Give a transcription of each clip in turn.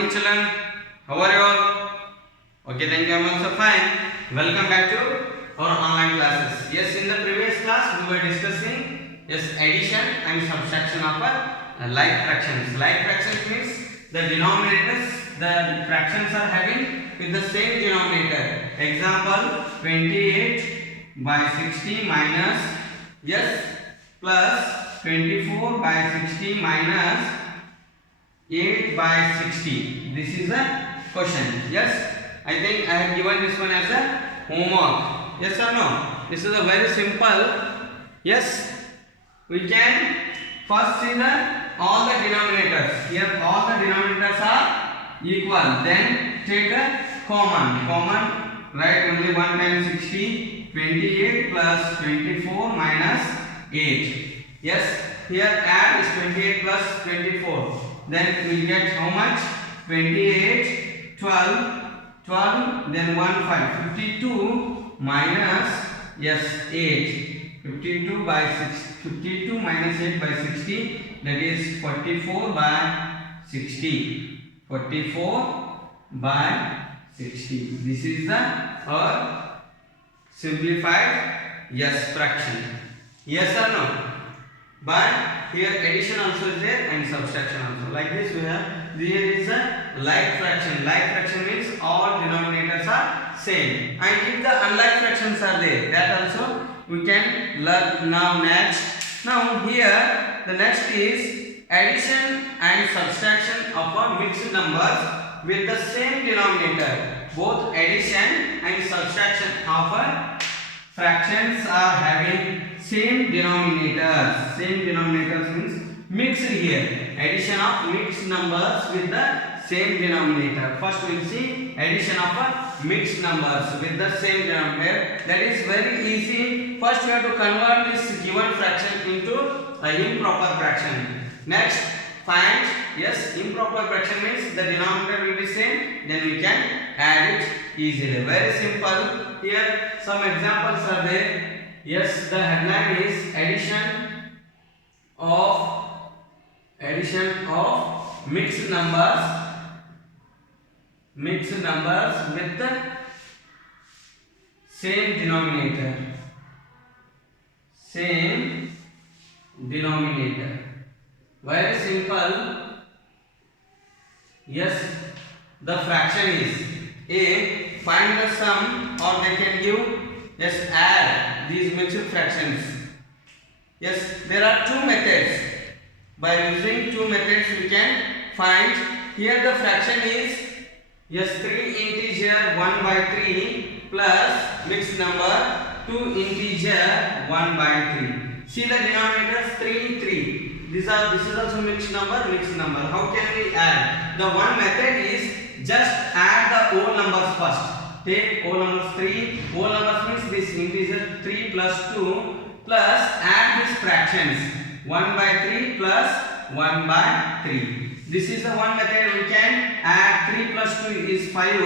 morning children. How are you all? Okay, thank you. I'm also fine. Welcome back to our online classes. Yes, in the previous class we were discussing addition and subtraction of like fractions. Like fractions means the denominators, the fractions are having with the same denominator. Example 28 by 60 minus plus 24 by 60 minus 8 by 60. This is a question. Yes, I think I have given this one as a homework. Yes or no? This is a very simple. Yes, we can first see all the denominators. Here all the denominators are equal. Then take a common. Write only one time 60. 28 plus 24 minus 8. Yes, here add is 28 plus 24. Then we get how much? 28, 12, then 1, 5. 52 minus 8. 52 minus 8 by 60, that is 44 by 60. 44 by 60. This is the simplified fraction. Yes or no? But here addition also is there and subtraction also. Like this we have, there is a like fraction. Like fraction means all denominators are same. And if the unlike fractions are there, that also we can learn now next. Now here the next is addition and subtraction of a mixed numbers with the same denominator. Both addition and subtraction of a fractions are having same denominators. Same denominators means mixed here. Addition of mixed numbers with the same denominator. First we will see addition of a mixed numbers with the same denominator. That is very easy. First we have to convert this given fraction into an improper fraction. Next find improper fraction means the denominator will be same. Then we can add it easily. Very simple. Here some examples are there. Yes, the headline is addition of mixed numbers with the same denominator. Very simple. Yes, the fraction is A. Find the sum, or they can give add these mixed fractions. Yes, there are two methods. By using two methods we can find. Here the fraction is 3 integer 1 by 3 plus mixed number 2 integer 1 by 3. See the denominators 3. This is also mixed number. How can we add? The one method is just add the whole numbers first. Take whole numbers 3. Whole numbers means this integer 3 plus 2 plus add these fractions 1 by 3 plus 1 by 3. This is the one method we can add. 3 plus 2 is 5.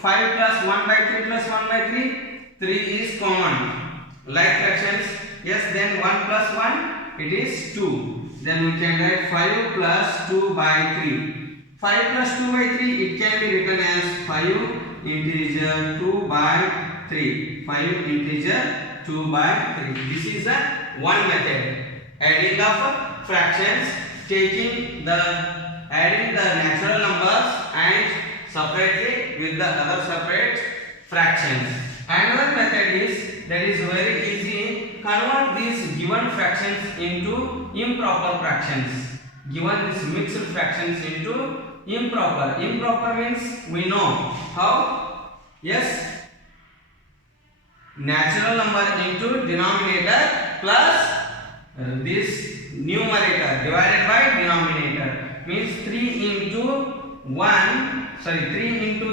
5 plus 1 by 3 plus 1 by 3. 3 is common. Like fractions. Yes, then 1 plus 1 it is 2. Then we can write 5 plus 2 by 3. 5 plus 2 by 3 it can be written as 5 integer 2 by 3. 5 integer 2 by 3. This is a one method. Adding of fractions, adding the natural numbers and separately with the other separate fractions. Another method is very easy. Convert these given fractions into improper fractions. Given these mixed fractions into improper. Improper means we know how. Yes, natural number into denominator plus this numerator divided by denominator means 3 into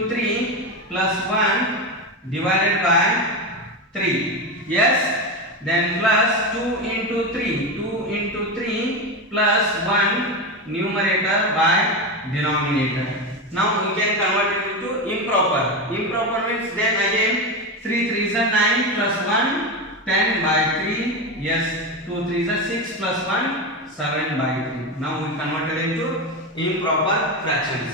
3 plus 1 divided by 3. Yes, then plus 2 into 3 plus 1 numerator by denominator. Now we can convert it into improper. Improper means then again 3 3s are 9 plus 1 10 by 3. Yes, 2 3s are 6 plus 1 7 by 3. Now we converted into improper fractions.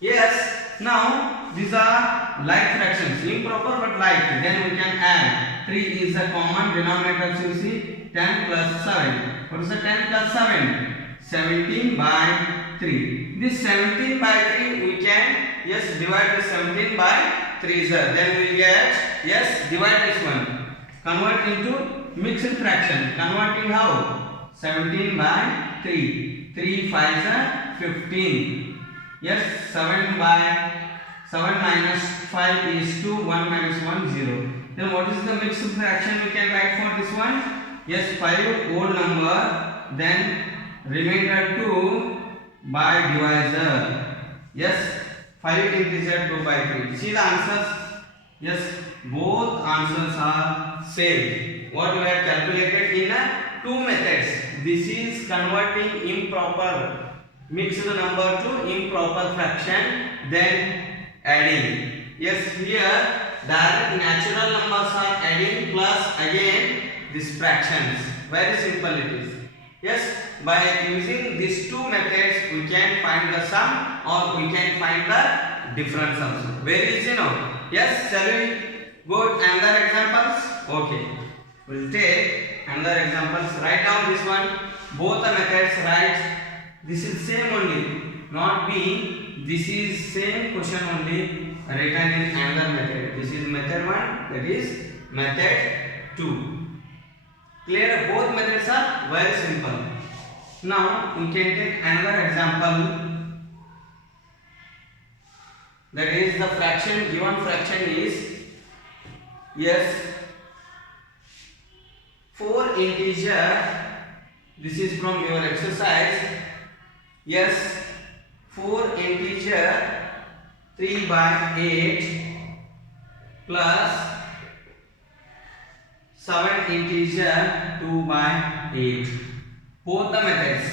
Yes, now these are like fractions, improper but like. Then we can add. 3 is a common denominator, so you see 10 plus 7. What is the 10 plus 7? 17 by 3. This 17 by 3 we can, yes, divide this 17 by 3, sir. Then we will get, yes, divide this one. Convert into mixed fraction. Converting how? 17 by 3. 3 5 are 15. Yes, 7 minus 5 is 2, 1 minus 1 0. Then what is the mixed fraction we can write for this one? Yes, 5 whole number, then remainder 2 by divisor. Yes, 5 integer 2 by 3. See the answers? Yes, both answers are same. What we have calculated in two methods. This is converting improper mixed number to improper fraction, then adding. Yes, here direct natural numbers are adding plus again these fractions. Very simple it is. Yes, by using these two methods we can find the sum or we can find the difference also. Very easy now. Yes, shall we go another examples? Okay, we'll take another examples. Write down this one. Both the methods write. This is same only, not B. This is same question only written in another method. This is method 1, that is method 2. Clear? Both methods are very simple. Now we can take another example. That is the fraction, given fraction is, yes, 4 integer. This is from your exercise. Yes, 4 integer 3 by 8 plus 7 integer 2 by 8. Both the methods.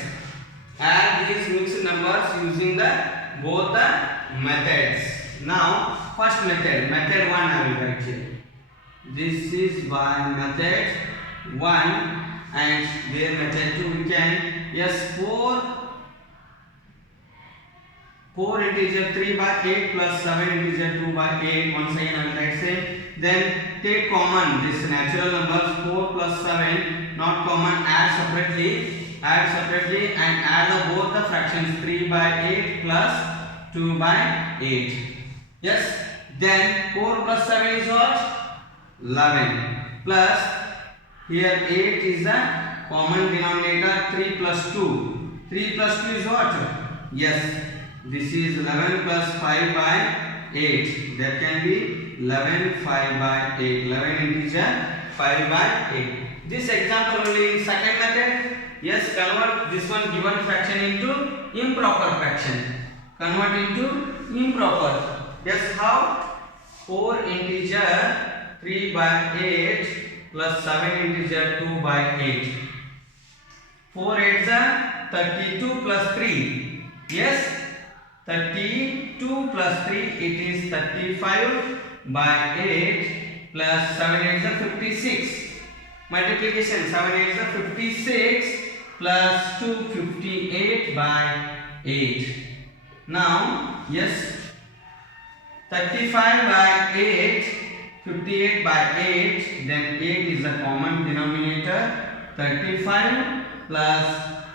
Add these mixed numbers using the both the methods. Now, first method, method 1 I will write here. This is by method 1 and their method 2 we can, yes, 4 integer 3 by 8 plus 7 integer 2 by 8. Once again I will write same. Then take common this natural numbers 4 plus 7 not common, add separately and add both the fractions 3 by 8 plus 2 by 8. Yes, then 4 plus 7 is what? 11 plus here 8 is a common denominator, 3 plus 2. 3 plus 2 is what? Yes, this is 11 plus 5 by 8. That can be 11 5 by 8. 11 integer 5 by 8. This example only in second method. Yes, convert this one given fraction into improper fraction. Convert into improper. Yes, how? 4 integer 3 by 8 plus 7 integer 2 by 8. 4 8s are 32 plus 3. Yes, 32 plus 3 it is 35 by 8 plus 7 8s are 56. Multiplication 7 8s are 56 plus 2 58 by 8. Now, yes, 35 by 8, 58 by 8, then 8 is a common denominator, 35 plus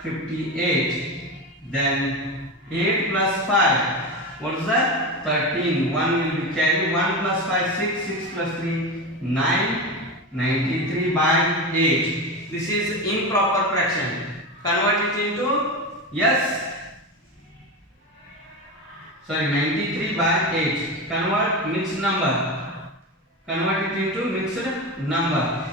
58, then 8 plus 5, what is that? 13, 1 will be carried, 1 plus 5, 6, 6 plus 3, 9, 93 by 8. This is improper fraction. Convert it into, yes, 93 by 8. Convert mixed number. Convert it into mixed number.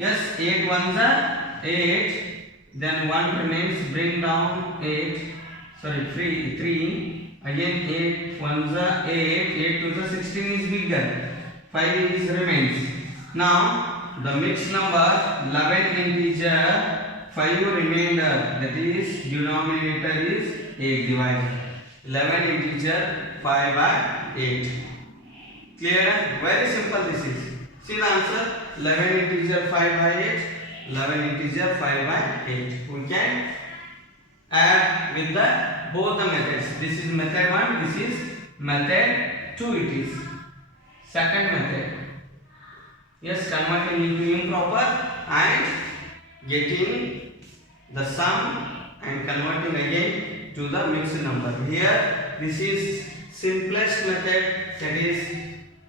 Yes, 8 ones are 8. Then 1 remains. Bring down 8. Sorry, 3. Again 8 ones are 8. 8 to the 16 is bigger. 5 is remains. Now the mixed number 11 integer 5 remainder, that is denominator is 8 divided. 11 integer 5 by 8. Clear? Very simple this is. See the answer, 11 integer 5 by 8, 11 integer 5 by 8. We can add with the both the methods. This is method 1, this is method 2 it is. Second method. Yes, converting into improper and getting the sum and converting again to the mixed number. Here this is simplest method, that is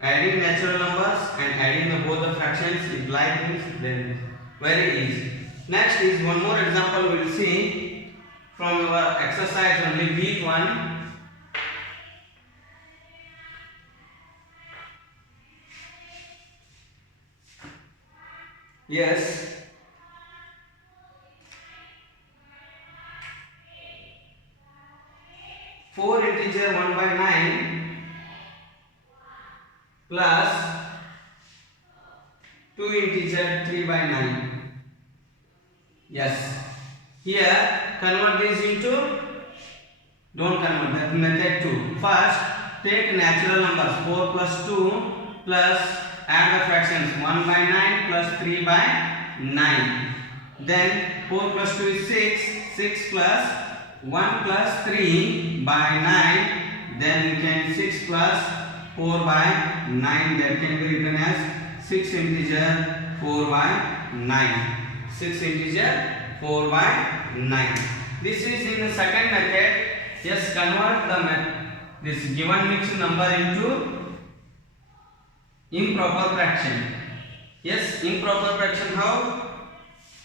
adding natural numbers and adding the both the fractions. If like this, then very easy. Next is one more example we will see from our exercise only, week 1. Yes, four integer 1/9 plus 2 integer 3/9. Yes, here convert this into, don't convert, that method 2. First take natural numbers 4 plus 2 plus add the fractions 1/9 plus 3/9. Then 4 plus 2 is 6, 6 plus 1 plus 3/9. Then you can 6 plus 4/9, that can be written as 6 integer 4/9. 6 integer 4/9. This is in the second method. Just convert this given mixed number into improper fraction. Yes, improper fraction how?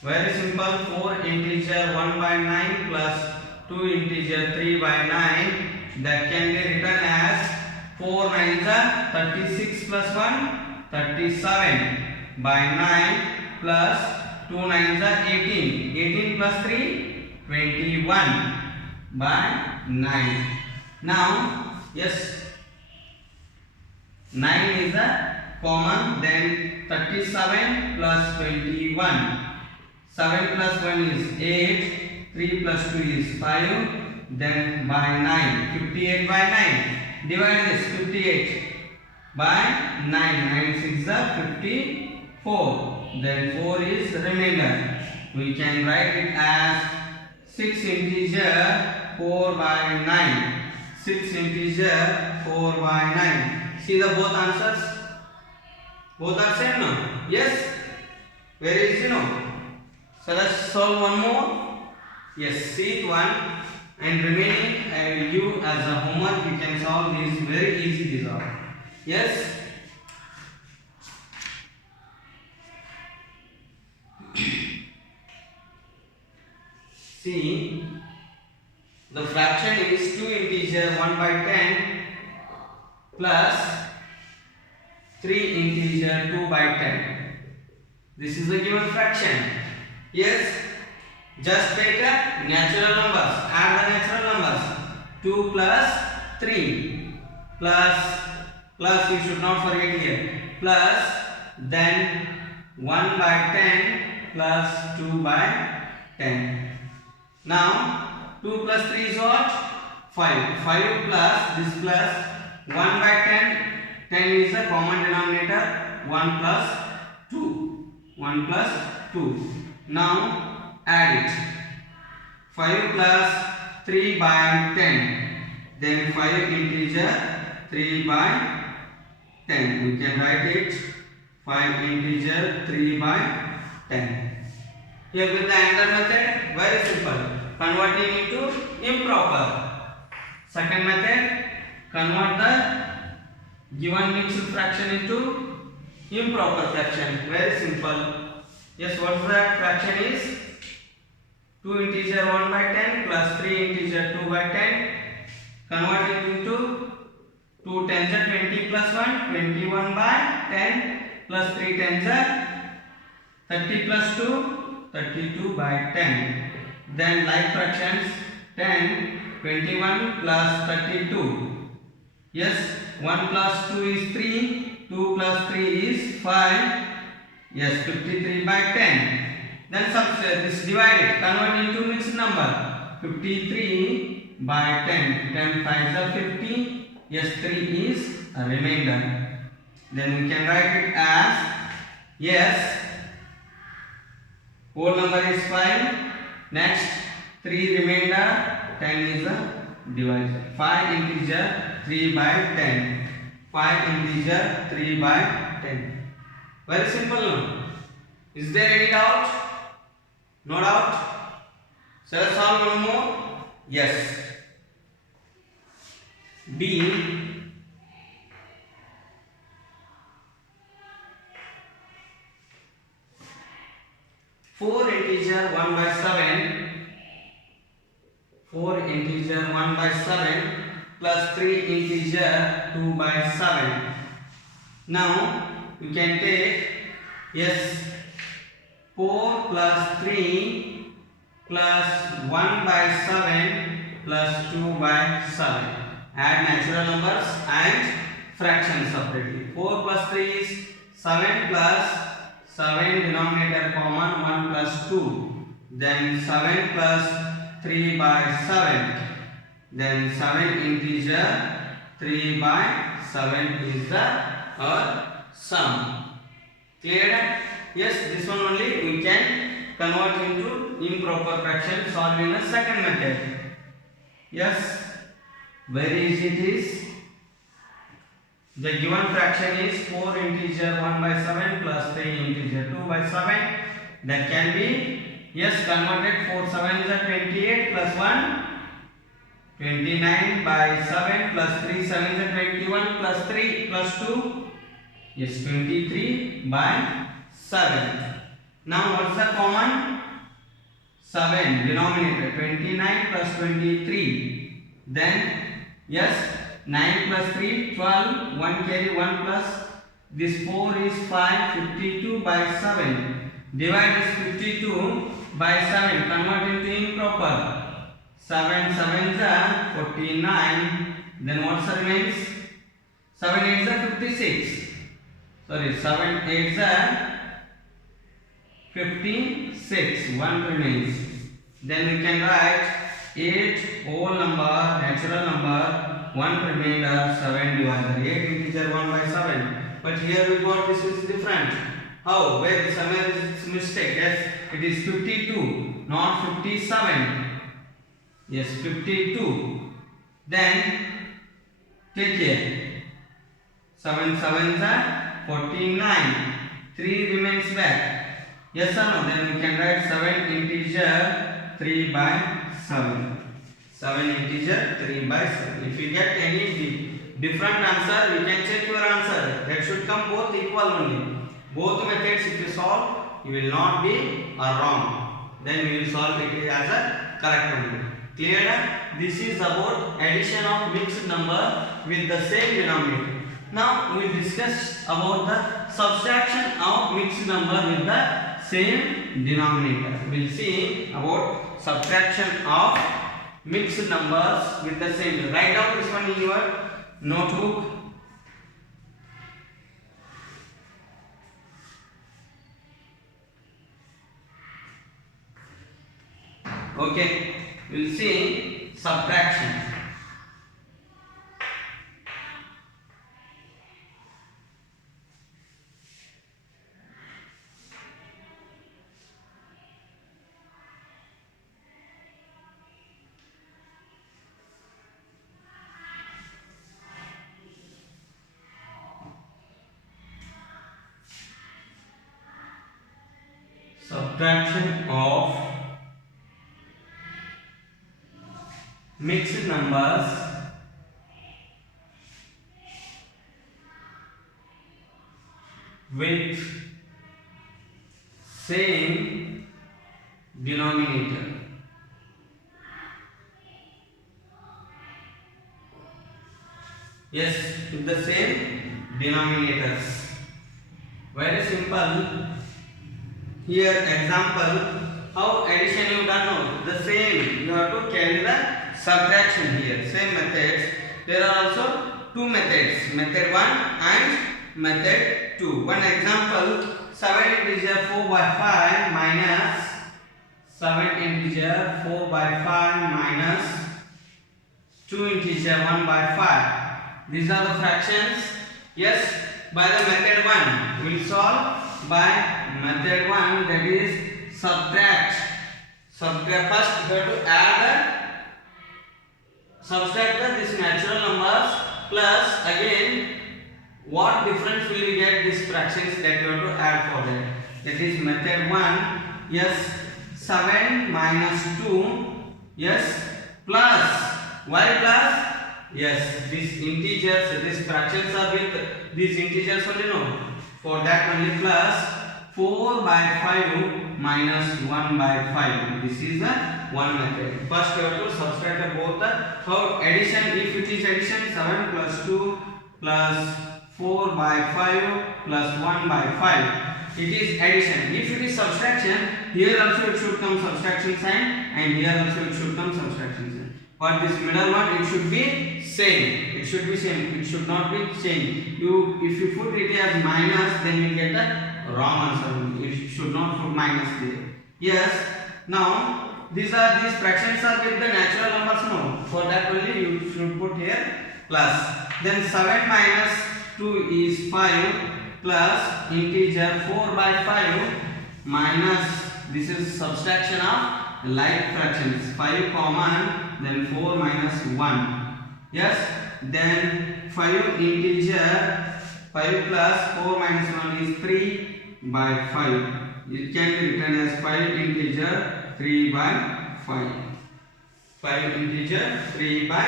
Very simple. 4 integer 1/9 plus 2 integer 3/9, that can be written as 4 9s are 36 plus 1 37/9 plus 2 9s are 18, 18 plus 3 21/9. Now yes, 9 is a common, then 37 plus 21, 7 plus 1 is 8, 3 plus 2 is 5, then by 9, 58/9. Divide this, 58/9, 9 6 are 54, then 4 is remainder. We can write it as 6 integer 4/9, 6 integer 4/9. See the both answers? Both are same, no? Yes? Very easy, no? So let's solve one more. Yes, see it one, and remaining I will give as a homework. You can solve this very easy, these are. Yes? See, the fraction is 2 integer 1/10 plus 3 integer 2/10. This is the given fraction. Yes, just take a natural numbers, add the natural numbers. 2 plus 3 plus you should not forget here, plus then 1/10 plus 2/10. Now 2 plus 3 is what? 5. 5 plus this plus 1/10. 10 is a common denominator. 1 plus 2. 1 plus 2. Now add it. 5 plus 3/10. Then 5 integer 3/10. We can write it 5 integer 3/10. Here with the another method, very simple. Converting into improper. Second method, convert the given mixed fraction into improper fraction. Very simple. Yes, what that fraction is? 2 integer 1/10 plus 3 integer 2/10. Converting into 2 tens are 20 plus 1, 21/10 plus 3 tens are 30 plus 2, 32/10. Then like fractions, 10, 21 plus 32. Yes, 1 plus 2 is 3, 2 plus 3 is 5. Yes, 53/10. Then this divided, convert into mixed number. 53/10. 10 5s are 50. Yes, 3 is a remainder. Then we can write it as, yes, whole number is 5. Next 3 remainder, 10 is a divisor. 5 integer 3 by 10. 5 integer 3 by 10. Very simple now. Is there any doubt? No doubt? Shall I solve one more? Yes. B. 4 integer 1 by 7. 4 integer 1 by 7 plus 3 integer 2 by 7. Now you can take, yes, 4 plus 3 plus 1 by 7 plus 2 by 7. Add natural numbers and fractions separately. 4 plus 3 is 7 plus 7 denominator common 1 plus 2. Then 7 plus 3 by 7. Then 7 integer 3 by 7 is the sum. Clear? Yes, this one only we can convert into improper fraction solving the second method. Yes, very easy it is. The given fraction is 4 integer 1 by 7 plus 3 integer 2 by 7. That can be, yes, converted. 4 7 is 28 plus 1 29 by 7 plus 3 7 is 21 plus 3 plus 2, yes, 23 by 7. Now what's the common? 7 denominator, 29 plus 23. Then yes, 9 plus 3 12, 1 carry 1 plus this 4 is 5, 52 by 7. Divide this 52 by 7, convert into improper. 7 7 is 49. Then what remains? 7 8 is 56. Sorry, 7 8 is 56. 1 remains. Then we can write 8 whole number, natural number, 1 remainder, 7 divisor. 8 integer 1 by 7. But here we got this is different. How? Where somewhere is mistake? Yes, it is 52, not 57. Yes, 52. Then take care. 7 7 is 49. 3 remains back. Yes or no? Then we can write 7 integer 3 by 7. 7 integer 3 by 7. If you get any different answer, you can check your answer. That should come both equal only. Both methods if you solve, you will not be wrong. Then we will solve it as a correct only. Clear? This is about addition of mixed number with the same denominator. Now we discuss about the subtraction of mixed number with the same denominator. We will see about subtraction of mixed numbers with the same. Write down this one in your notebook. Okay, we will see subtraction. Subtraction of mixed numbers with same denominator. Yes, with the same denominators. Very simple. Here example, how addition you done now? The same, you have to carry the subtraction here. Same methods. There are also two methods, method 1 and method 2. One example, 7 integer 4 by 5 minus 7 integer 4 by 5 minus 2 integer 1 by 5. These are the fractions. Yes, by the method 1 we will solve by method 1, that is subtract. Subtract. First you have to add subtract this natural numbers plus again what difference will you get these fractions that you have to add for that. That is method 1. Yes, 7 minus 2. Yes, plus. Why plus? Yes, these integers, these fractions are with these integers only, no. For that only plus 4 by 5 minus 1 by 5. This is the one method. First you have to subtract both the how addition. If it is addition, 7 plus 2 plus 4 by 5 plus 1 by 5. It is addition. If it is subtraction, here also it should come subtraction sign and here also it should come subtraction sign. But this middle one, it should be same. It should be same. It should not be change. If you put it as minus, then you get a wrong answer. You should not put minus there. Yes. Now these fractions are with the natural numbers. No. For that only you should put here plus. Then 7 minus 2 is 5 plus integer 4 by 5 minus, this is subtraction of like fractions, 5 common, then 4 minus 1. Yes, then 5 integer 5 plus 4 minus 1 is 3 by 5. It can be written as 5 integer 3 by 5. 5 integer 3 by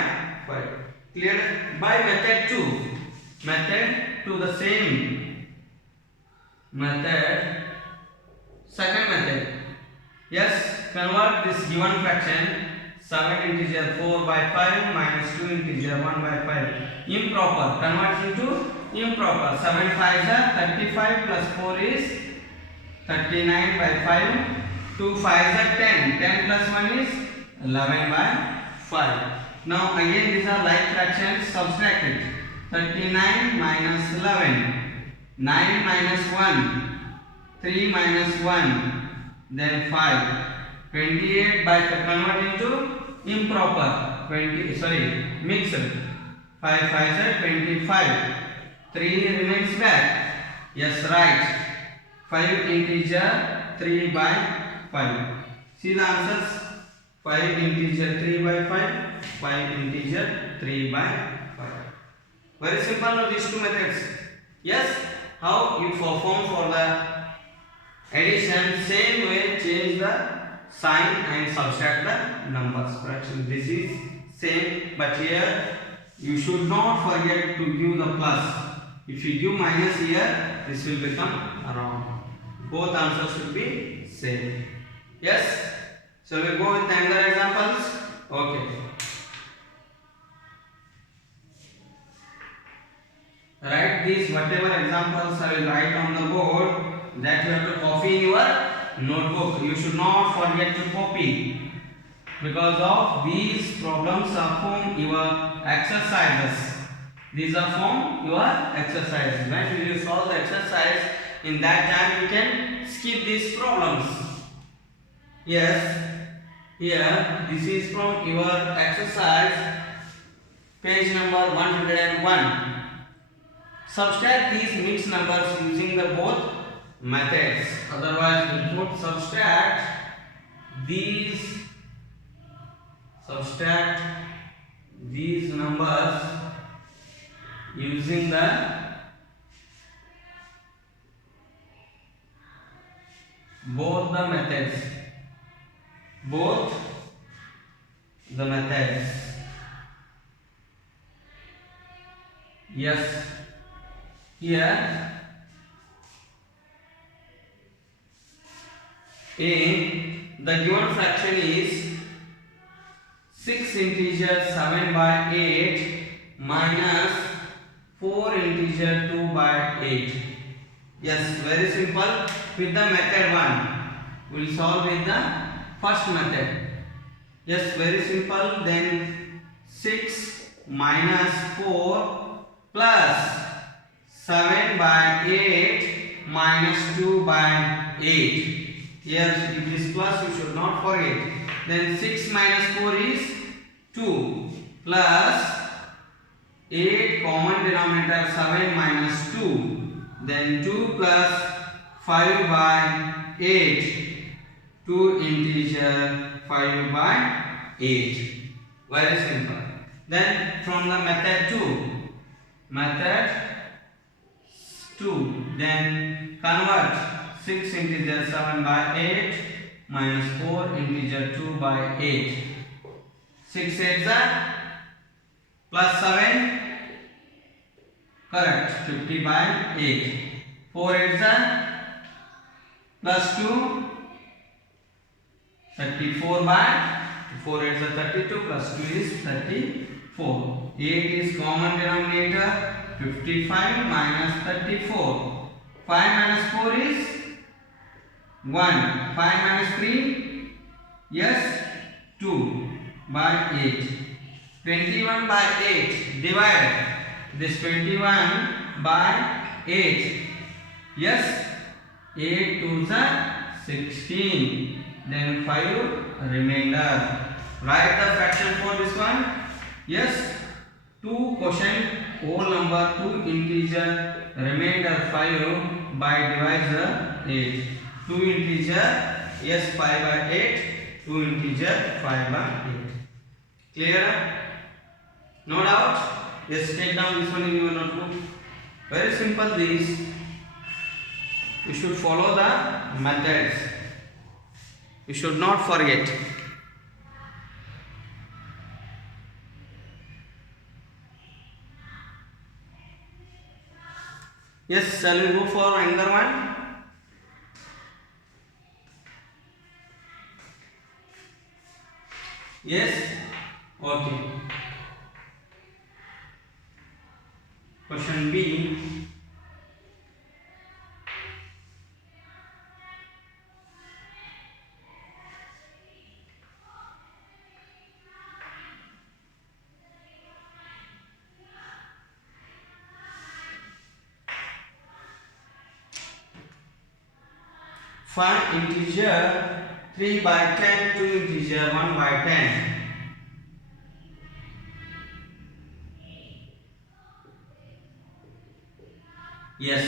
5. Clear? By method 2. Method to the same method. Second method. Yes, convert this given fraction 7 integer 4 by 5 minus 2 integer 1 by 5. Improper. Convert into improper. 7 5s are 35 plus 4 is 39 by 5. 2 5s are 10. 10 plus 1 is 11 by 5. Now again these are like fractions. Subtract it. 39 minus 11. 9 minus 1. 3 minus 1. Then 5. 28 by convert into improper. Mixed. 5 5s are 25. 3 remains back. Yes, right. 5 integer 3 by 5. See the answers. 5 integer 3 by 5. 5 integer 3 by 5. Very simple, these two methods. Yes, how you perform for the addition, same way change the sign and subtract the numbers. Fraction. This is same, but here you should not forget to give the plus. If you give minus here, this will become wrong. Both answers should be same. Yes. So we go with another examples. Okay. Write these whatever examples I will write on the board, that you have to copy in your notebook. You should not forget to copy, because of these problems are from your exercises. These are from your exercises. When you solve the exercise, in that time you can skip these problems. Yes, here this is from your exercise, page number 101. Subtract these mixed numbers using the both methods. Otherwise, we put subtract these numbers using the both the methods. Yes, here the given fraction is 6 integer 7 by 8 minus 4 integer 2 by 8. Yes, very simple. With the method 1, we will solve with the first method. Yes, very simple. Then 6 minus 4 plus 7 by 8 minus 2 by 8. Here if this plus you should not forget. Then 6 minus 4 is 2 plus 8 common denominator 7 minus 2. Then 2 plus 5 by 8. 2 integer 5 by 8. Very simple. Then from the method 2, then convert 6 integer 7 by 8 minus 4 integer 2 by 8. 6 8s are plus 7, correct, 50 by 8. 4 8s are plus 2, 34 by 4 8s are 32 plus 2 is 34. 8 is common denominator, 55 minus 34. 5 minus 4 is 1. 5 minus 3, yes, 2 by 8. 21 by 8, divide this 21 by 8. Yes, 8 2s are 16. Then 5 remainder. Write the fraction for this one. Yes, 2 quotient whole number 2 integer remainder 5 by divisor 8. 2 integer, yes, 5 by 8. 2 integer 5 by 8. Clear? No doubt? Yes, take down this one in your notebook. Very simple this. You should follow the methods. You should not forget. Yes, shall we go for another one? Yes? Okay. Question B. Find integer 3 by 10 to integer 1 by 10. Yes,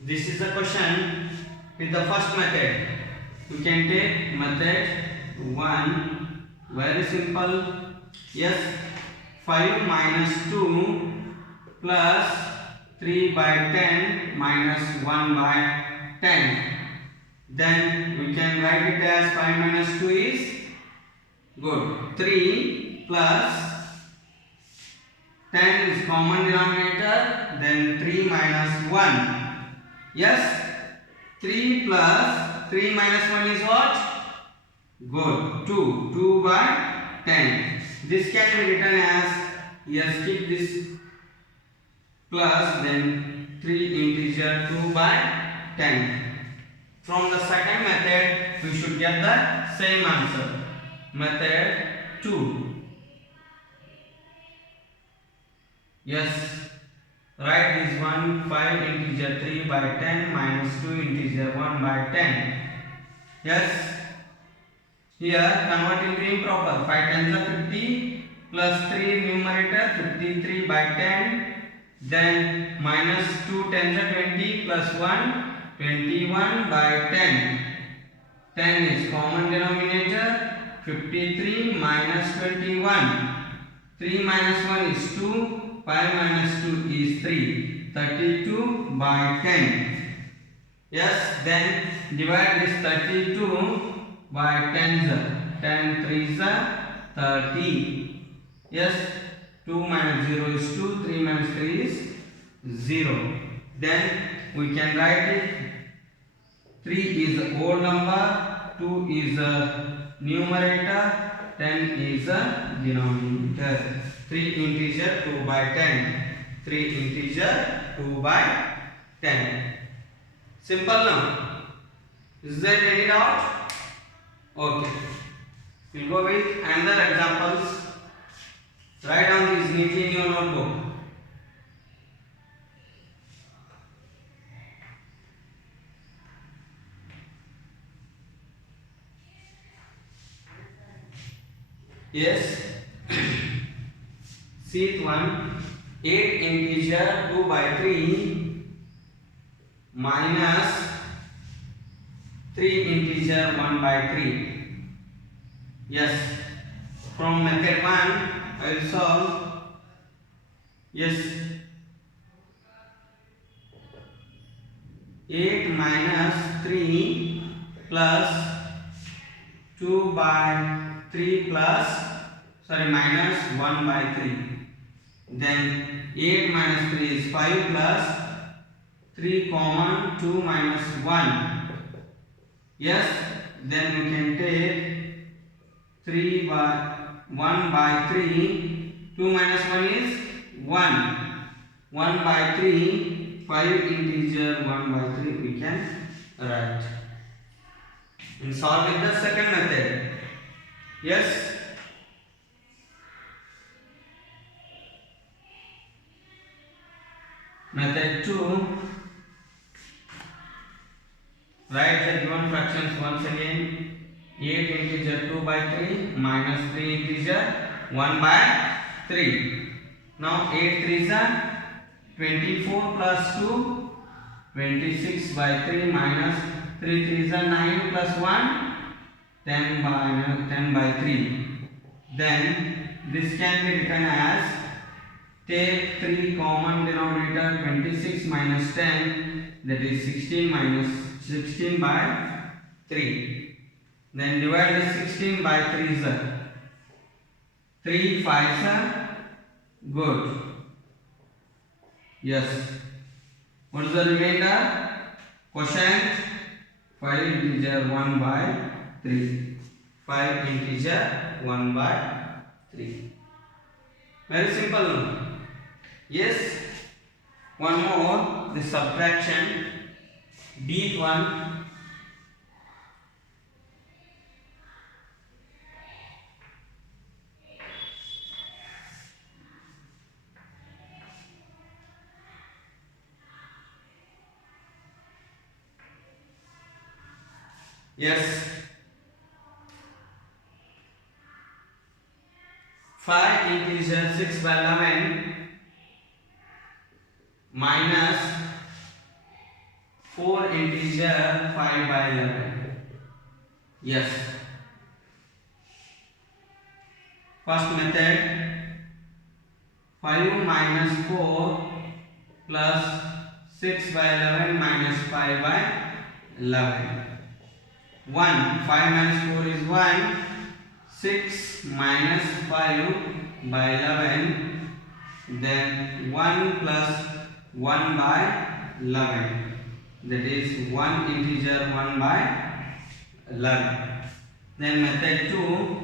this is the question with the first method. You can take method 1, very simple. Yes, 5 minus 2 plus 3 by 10 minus 1 by 10. Then we can write it as 5 minus 2 is good. 3 plus 10 is common denominator, then 3 minus 1. Yes, 3 plus 3 minus 1 is what? Good. 2. 2 by 10. This can be written as, yes, keep this plus, then 3 integer 2 by 10. From the second method, we should get the same answer. Method 2. Yes, write this one. 5 integer 3 by 10 minus 2 integer 1 by 10. Yes, here convert into improper. 5 tens are 50 plus 3 numerator 53 by 10. Then minus 2 tens are 20 plus 1 21 by 10. 10 is common denominator. 53 minus 21. 3 minus 1 is 2. 5 minus 2 is 3. 32 by 10. Yes, then divide this 32 by 10. 10 3s are 30. Yes, 2 minus 0 is 2. 3 minus 3 is 0. Then we can write it. 3 is a whole number. 2 is a numerator. 10 is a denominator. 3 integer 2 by 10. 3 integer 2 by 10. Simple now. Is there any doubt? Okay. We'll go with another examples. Write down these neatly in your notebook. Yes. Sheet 1. 8 integer 2 by 3 minus 3 integer 1 by 3. Yes. From method 1, I will solve. Yes, 8 minus 3 plus 2 by 3 plus, sorry, minus 1 by 3. Then 8 minus 3 is 5 plus 3 common, 2 minus 1. Yes, then we can take 3 by 1 by 3. 2 minus 1 is 1. 1 by 3, 5 integer 1 by 3 we can write. And solve with the second method. Yes. Method 2. Write the given fractions once again. 8 integer 2 by 3 minus 3 integer 1 by 3. Now 8 3s are 24 plus 2, 26 by 3 minus 3 3s are 9 plus 1, 10 by 3. Then this can be written as, take 3 common denominator, 26 minus 10, that is 16 minus 16 by 3. Then divide the 16 by 3 sir. 3 5 sir. Good. Yes. What is the remainder? Quotient 5 integer 1 by 3. 5 integer 1 by 3. Very simple. Yes. One more. The subtraction. Beat 1. Yes. 5 integer 6 by 11 minus 4 integer 5 by 11. Yes. First method, 5 minus 4 plus 6 by 11 minus 5 by 11. 1. 5 minus 4 is 1. 6 minus 5 by 11. Then 1 plus 1 by 11. That is 1 integer 1 by 11. Then method 2.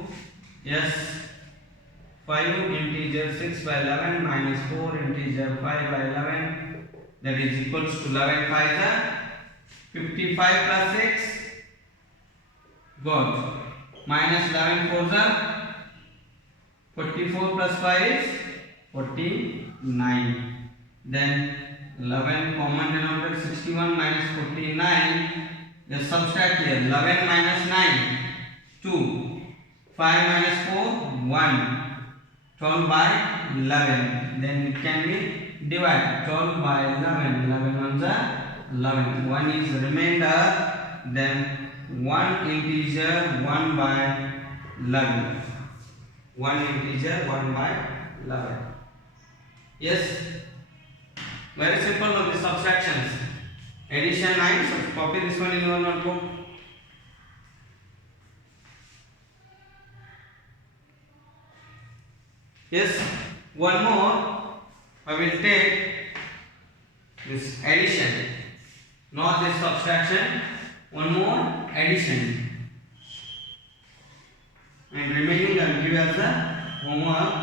Yes. 5 integer 6 by 11 minus 4 integer 5 by 11. That is equals to 11 5 55 plus 6. Good. Minus 11 4s are 44 plus 5 is 49. Then 11 common denominator 61 minus 49. Just subtract here. 11 minus 9 2. 5 minus 4 1. 12 by 11. Then it can be divided. 12 by 11. 11 ones are 11. 1 is remainder. Then 1 integer 1 by 11. 1 integer 1 by 11. Yes. Very simple of the subtractions. Addition 9. So copy this one in your notebook. Yes. One more. I will take this addition, not this subtraction. One more addition. And remaining I will give as a homework.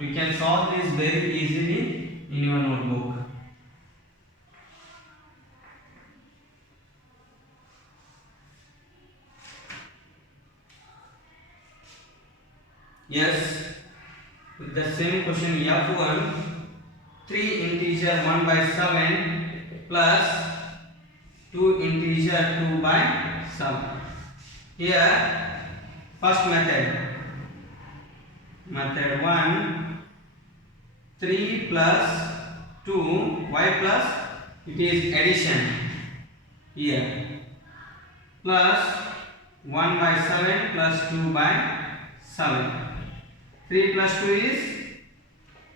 You can solve this very easily in your notebook. Yes, with the same question F1, 3 integer 1 by 7 plus 2 integer 2 by 7. Here, first method. Method 1, 3 plus 2, why plus? It is addition. Here, plus 1 by 7 plus 2 by 7. 3 plus 2 is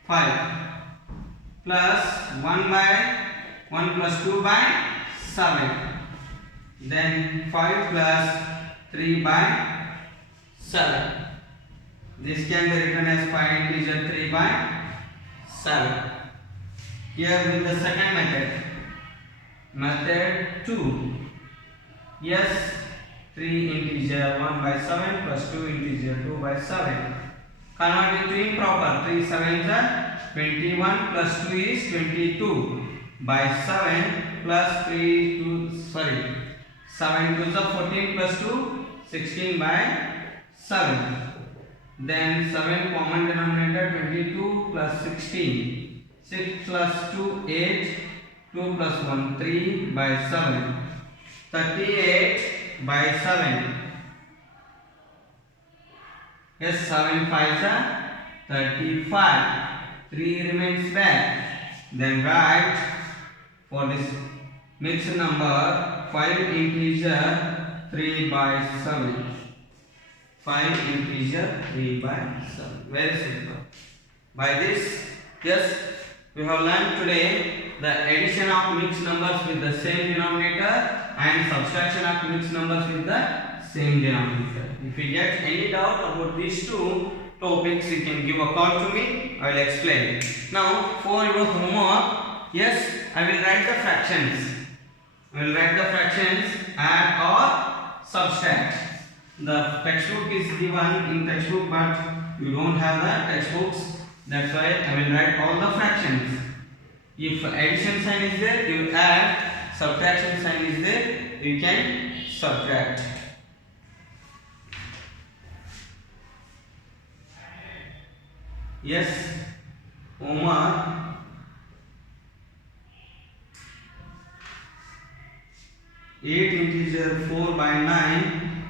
5 plus 1 by 1 plus 2 by 7. Then 5 plus 3 by 7. This can be written as 5 integer 3 by 7. Here with the second method. Method 2. Yes, 3 integer 1 by 7 plus 2 integer 2 by 7. Convert it to improper. 3 7s are 21 plus 2 is 22 by 7 plus 7 2s are 14 plus 2 16 by 7. Then 7 common denominator 22 plus 16. 6 plus 2 8. 2 plus 1 3 by 7. 38 by 7. Yes, 7 5s are 35. 3 remains back. Then write for this mixed number 5 integer 3 by 7. 5 integer 3 by 7. Very simple. By this, yes, we have learned today the addition of mixed numbers with the same denominator and subtraction of mixed numbers with the same denominator. If you get any doubt about these two topics, you can give a call to me. I will explain. Now, for your homework, yes, I will write the fractions. I will write the fractions, add or subtract. The textbook is given in textbook, but you don't have the textbooks. That's why I will write all the fractions. If addition sign is there, you add. Subtraction sign is there, you can subtract. Yes, homework. 8 integer 4 by 9,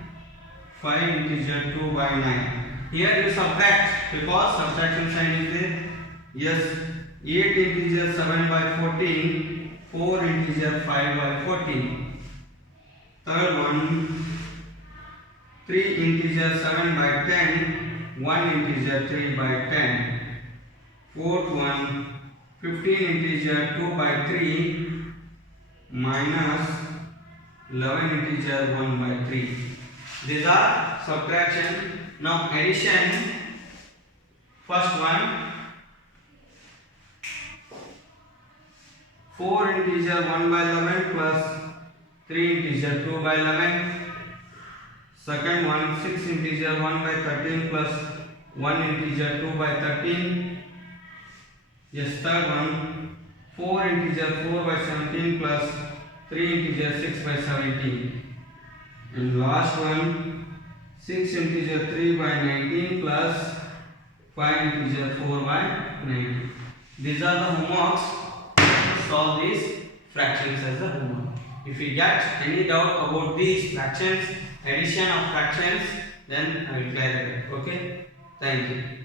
5 integer 2 by 9. Here you subtract because subtraction sign is there. Yes, 8 integer 7 by 14, 4 integer 5 by 14. Third one, 3 integer 7 by 10, 1 integer 3 by 10. Fourth one, 15 integer 2 by 3 minus 11 integer 1 by 3. These are subtraction. Now addition. First one, 4 integer 1 by 11 plus 3 integer 2 by 11. Second one, 6 integer 1 by 13 plus 1 integer 2 by 13. Yes, third one, 4 integer 4 by 17 plus 3 integer 6 by 17. And last one, 6 integer 3 by 19 plus 5 integer 4 by 19. These are the homeworks. Solve these fractions as a homework. If you get any doubt about these fractions, addition of fractions, then I will clarify. Okay? Thank you.